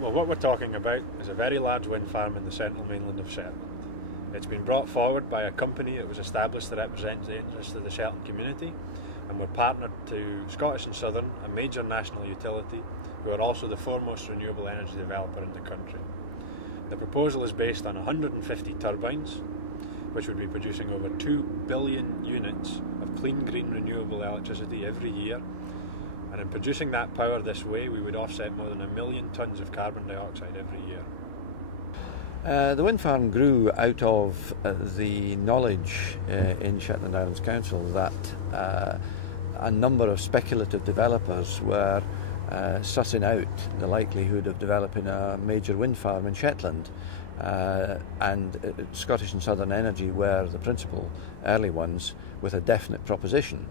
Well, what we're talking about is a very large wind farm in the central mainland of Shetland. It's been brought forward by a company that was established to represent the interests of the Shetland community, and we're partnered to Scottish and Southern, a major national utility, who are also the foremost renewable energy developer in the country. The proposal is based on 150 turbines, which would be producing over 2 billion units of clean, green, renewable electricity every year. And in producing that power this way, we would offset more than 1 million tonnes of carbon dioxide every year. The wind farm grew out of the knowledge in Shetland Islands Council that a number of speculative developers were sussing out the likelihood of developing a major wind farm in Shetland, and Scottish and Southern Energy were the principal early ones with a definite proposition.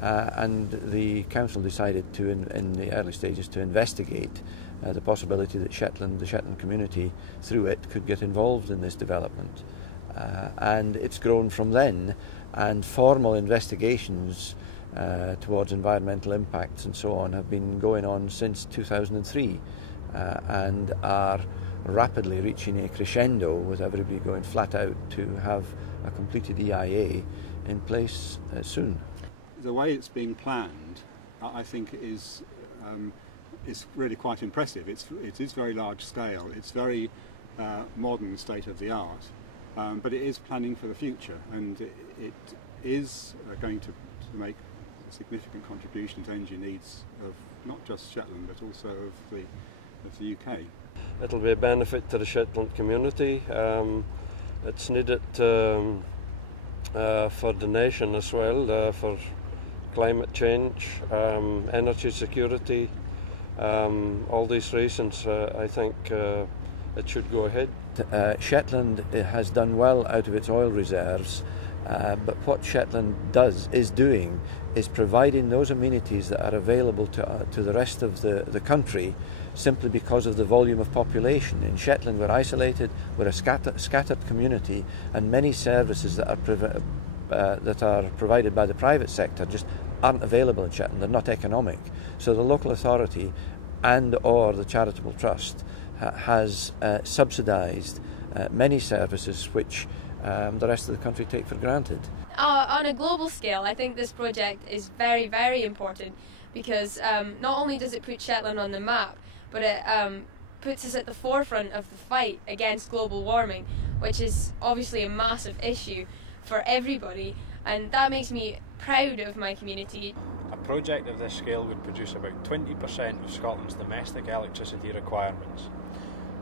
And the council decided to, in the early stages, to investigate the possibility that the Shetland community, through it, could get involved in this development. And it's grown from then, and formal investigations towards environmental impacts and so on have been going on since 2003 and are rapidly reaching a crescendo, with everybody going flat out to have a completed EIA in place soon. The way it's being planned, I think, is really quite impressive. It is very large scale. It's very modern, state of the art, but it is planning for the future, and it is going to make a significant contribution to energy needs of not just Shetland but also of the UK. It'll be a benefit to the Shetland community. It's needed for the nation as well, for climate change, energy security, all these reasons. I think it should go ahead. Shetland has done well out of its oil reserves, but what Shetland is doing is providing those amenities that are available to the rest of the country, simply because of the volume of population. In Shetland we're isolated, we're a scattered community, and many services that are provided by the private sector just aren't available in Shetland. They're not economic. So the local authority and or the charitable trust has subsidised many services which the rest of the country take for granted. On a global scale, I think this project is very, very important because not only does it put Shetland on the map, but it puts us at the forefront of the fight against global warming, which is obviously a massive issue for everybody, and that makes me proud of my community. A project of this scale would produce about 20% of Scotland's domestic electricity requirements,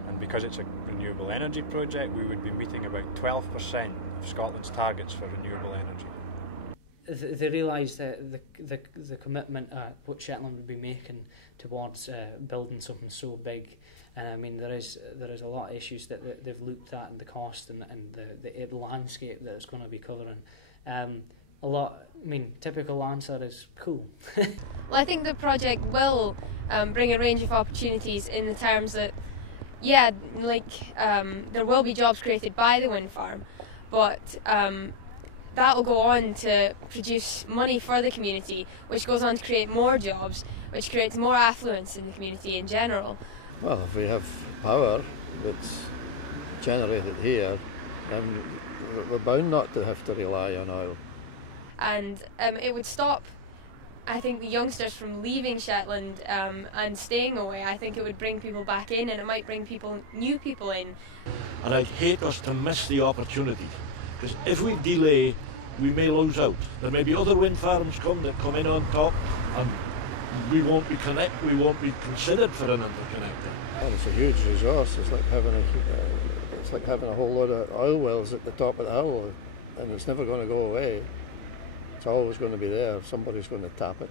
and because it's a renewable energy project, we would be meeting about 12% of Scotland's targets for renewable energy. They realise the commitment what Shetland would be making towards building something so big, and I mean there is a lot of issues that they've looked at, and the cost and the landscape that it's going to be covering. Typical answer is cool. Well, I think the project will bring a range of opportunities in the terms that, there will be jobs created by the wind farm, but that will go on to produce money for the community, which goes on to create more jobs, which creates more affluence in the community in general. Well, if we have power that's generated here, then we're bound not to have to rely on oil. And it would stop, I think, the youngsters from leaving Shetland and staying away. I think it would bring people back in, and it might bring new people in. And I'd hate us to miss the opportunity, because if we delay, we may lose out. There may be other wind farms that come in on top, and we won't be considered for an interconnector. Well, it's a huge resource. It's like having a whole load of oil wells at the top of the hill, and it's never going to go away. It's always going to be there. Somebody's going to tap it.